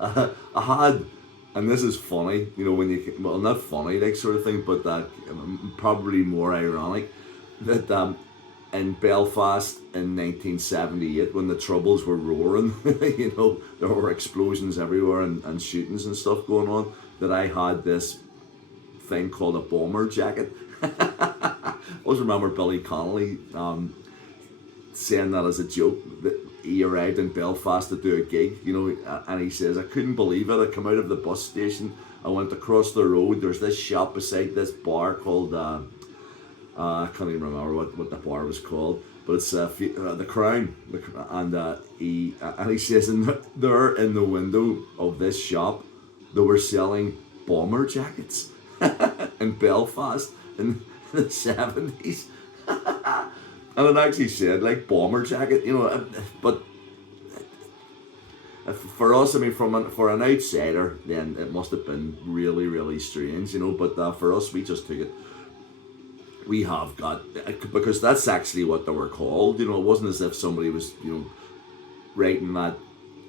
I had, and this is funny, you know, when you, well, not funny, like, sort of thing, but that probably more ironic, that in Belfast in 1978, when the Troubles were roaring, you know, there were explosions everywhere and shootings and stuff going on, that I had this thing called a bomber jacket. I always remember Billy Connolly saying that as a joke, that he arrived in Belfast to do a gig, you know, and he says, I couldn't believe it. I come out of the bus station, I went across the road, there's this shop beside this bar called, I can't even remember what the bar was called, but it's the Crown, and he says, there in the window of this shop, they were selling bomber jackets in Belfast in the 70s. And it actually said like bomber jacket, you know, but for us, I mean, for an outsider, then it must have been really, really strange, you know. But for us, we just took it. We have got, because that's actually what they were called, you know. It wasn't as if somebody was, you know, writing that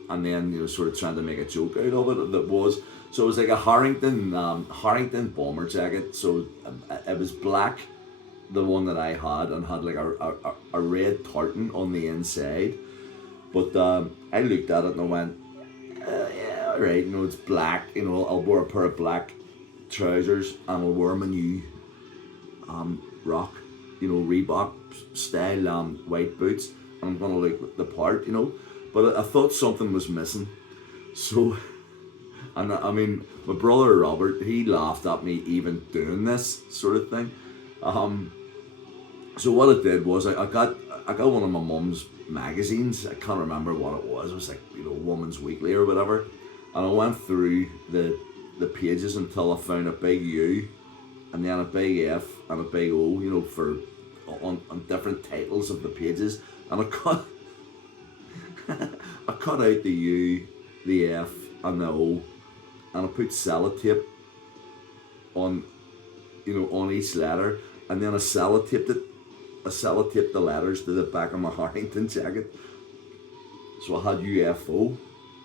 and then, you know, sort of trying to make a joke out of it. That was, so it was like a Harrington bomber jacket. So it was black, the one that I had, and had like a red tartan on the inside. But I looked at it and I went, yeah, all right, you know, it's black. You know, I'll wear a pair of black trousers and I'll wear my new rock, you know, Reebok style white boots, and I'm gonna look the part, you know. But I thought something was missing, so. And I mean, my brother Robert, he laughed at me even doing this sort of thing. So what I did was I got one of my mum's magazines. I can't remember what it was. It was like, you know, Woman's Weekly or whatever. And I went through the pages until I found a big U, and then a big F and a big O, you know, for on different titles of the pages. And I cut I cut out the U, the F, and the O, and I put sellotape on, you know, on each letter, and then I sellotaped the letters to the back of my Harrington jacket. So I had UFO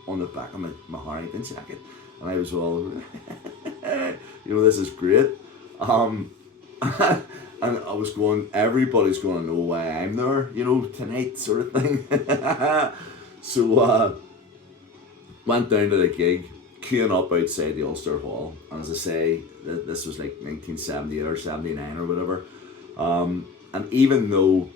on the back of my Harrington jacket, and I was all, you know, this is great. And I was going, everybody's going to know why I'm there, you know, tonight, sort of thing. So went down to the gig, queuing up outside the Ulster Hall, and as I say, this was like 1978 or 79 or whatever. And even though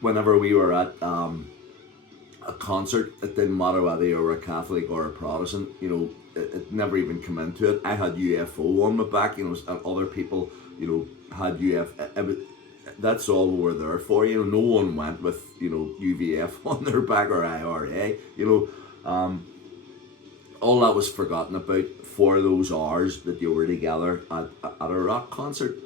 whenever we were at a concert, it didn't matter whether you were a Catholic or a Protestant, you know, it never even come into it. I had UFO on my back, you know, and other people, you know, had UFO. That's all we were there for, you know. No one went with, you know, UVF on their back or IRA, you know. All that was forgotten about for those hours that you were together at a rock concert.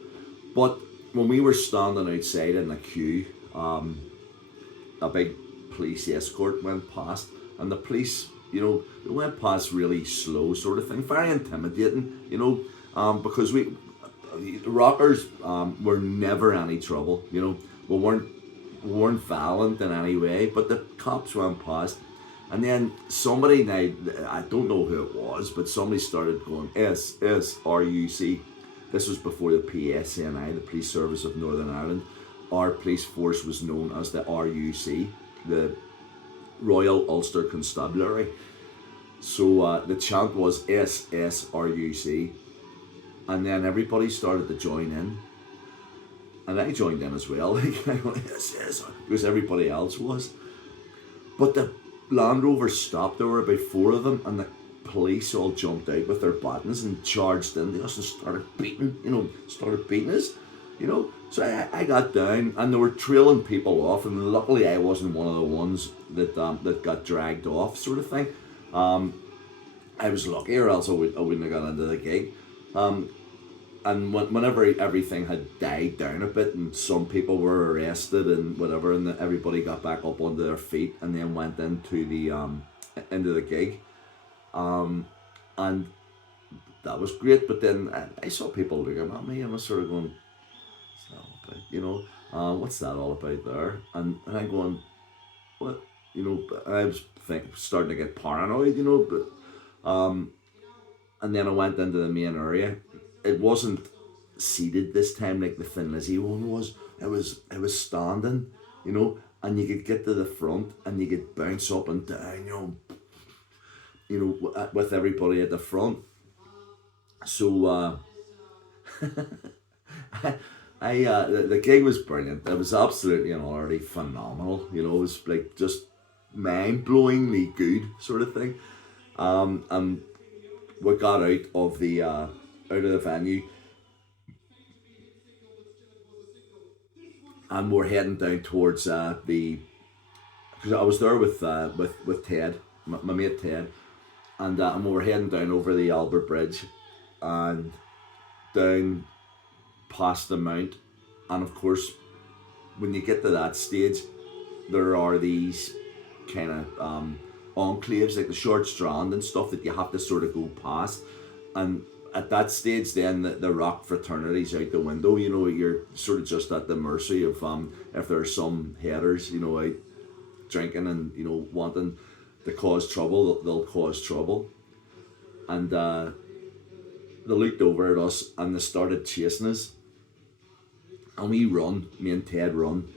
But when we were standing outside in the queue, a big police escort went past, and the police, you know, they went past really slow, sort of thing, very intimidating, you know, because the rockers were never any trouble, you know. We weren't violent in any way, but the cops went past, and then somebody, now I don't know who it was, but somebody started going SSRUC. This was before the PSNI, the Police Service of Northern Ireland. Our police force was known as the RUC, the Royal Ulster Constabulary. So the chant was SSRUC, and then everybody started to join in, and I joined in as well. Like, I went, yes, because everybody else was. But the Land Rover stopped. There were about 4 of them, and the police all jumped out with their batons and charged into us and started beating us, you know. So I got down, and they were trailing people off, and luckily I wasn't one of the ones that got dragged off, sort of thing. I was lucky, or else I wouldn't have got into the gig. And whenever everything had died down a bit, and some people were arrested and whatever, and everybody got back up onto their feet and then went into the gig, and that was great. But then I saw people looking at me, and I was sort of going, "What's that all about? You know, what's that all about there?" And I'm going, what, I was starting to get paranoid, and then I went into the main area. It wasn't seated this time like the Thin Lizzy one was. It was standing, and you could get to the front and you could bounce up and down, with everybody at the front. So the gig was brilliant. It was absolutely and utterly phenomenal. It was like just mind blowingly good sort of thing. And we got out of the venue, and we're heading down towards the because I was there with Ted, my mate Ted, and we were heading down over the Albert Bridge, and down past the mount, and of course, when you get to that stage, there are these kind of enclaves like the Short Strand and stuff that you have to sort of go past, and at that stage, then the rock fraternity's out the window. You're sort of just at the mercy of if there are some headers, out drinking and wanting to cause trouble, they'll cause trouble. And they looked over at us and they started chasing us. And me and Ted run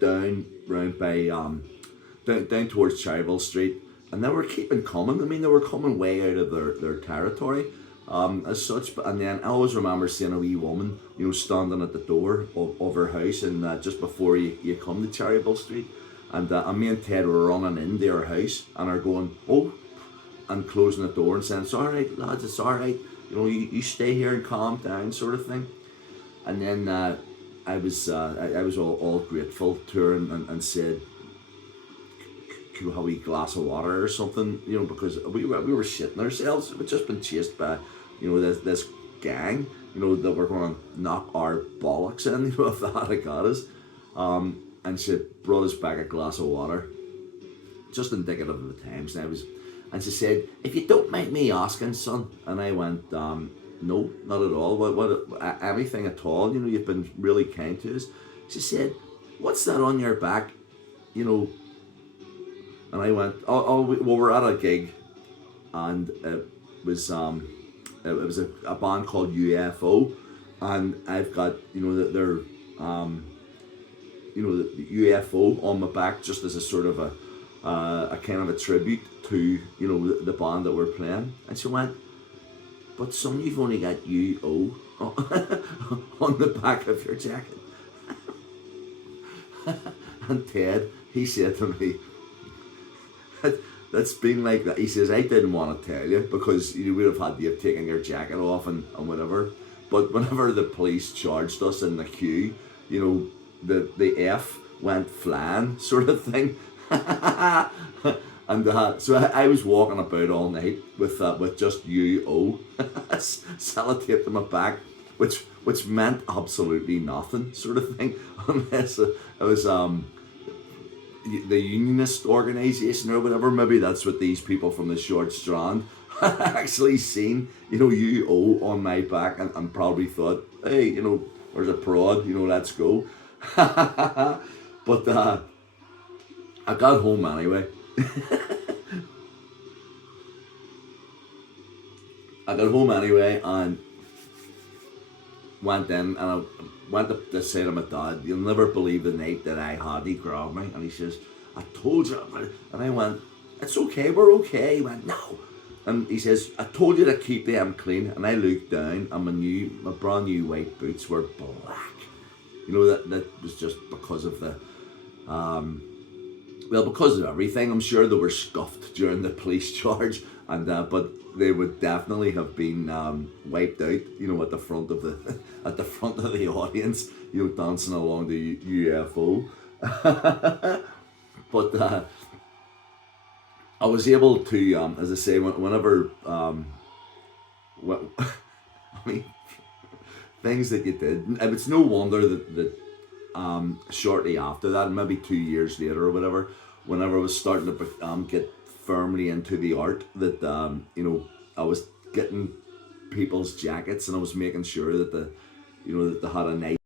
down round by down towards Cherryville Street, and they were keeping coming. I mean, they were coming way out of their territory, as such. And then I always remember seeing a wee woman, standing at the door of her house, and just before you come to Cherryville Street, and me and Ted were running into her house and are going, oh, and closing the door and saying, it's all right, lads, it's all right. You stay here and calm down, sort of thing. And then I was all grateful to her and said, could we have a wee glass of water or something, because we were shitting ourselves. We'd just been chased by, this gang, that were going to knock our bollocks in, if they had got us. And she brought us back a glass of water, just indicative of the times. And she said, if you don't mind me asking, son. And I went, no, not at all. What anything at all, you've been really kind to us. She said, what's that on your back, And I went, well, we're at a gig, and it was a band called UFO, and I've got, their the UFO on my back, just as a sort of a kind of a tribute to the band that we're playing. And she went, but son, you've only got UO on the back of your jacket. And Ted, he said to me, that's been like that. He says, I didn't want to tell you because you would have had to have taken your jacket off and whatever. But whenever the police charged us in the queue, the F went flying, sort of thing. And so I was walking about all night with just UO sellotaped on my back, which meant absolutely nothing, sort of thing, unless it was the unionist organisation or whatever. Maybe that's what these people from the Short Strand actually seen, UO on my back, and probably thought, hey, there's a prod, let's go. But I got home anyway. I got home anyway and went in, and I went to say to my dad, you'll never believe the night that I had. He grabbed me and he says, I told you. And I went, it's okay, we're okay. He went, no. And he says, I told you to keep them clean. And I looked down, and my brand new white boots were black. That was just because of the because of everything. I'm sure they were scuffed during the police charge, and but they would definitely have been wiped out, at the front of the audience, dancing along the UFO. But I was able to, as I say, whenever I mean, things that you did. It's no wonder that shortly after that, maybe 2 years later or whatever, whenever I was starting to get firmly into the art, that I was getting people's jackets, and I was making sure that that they had a nice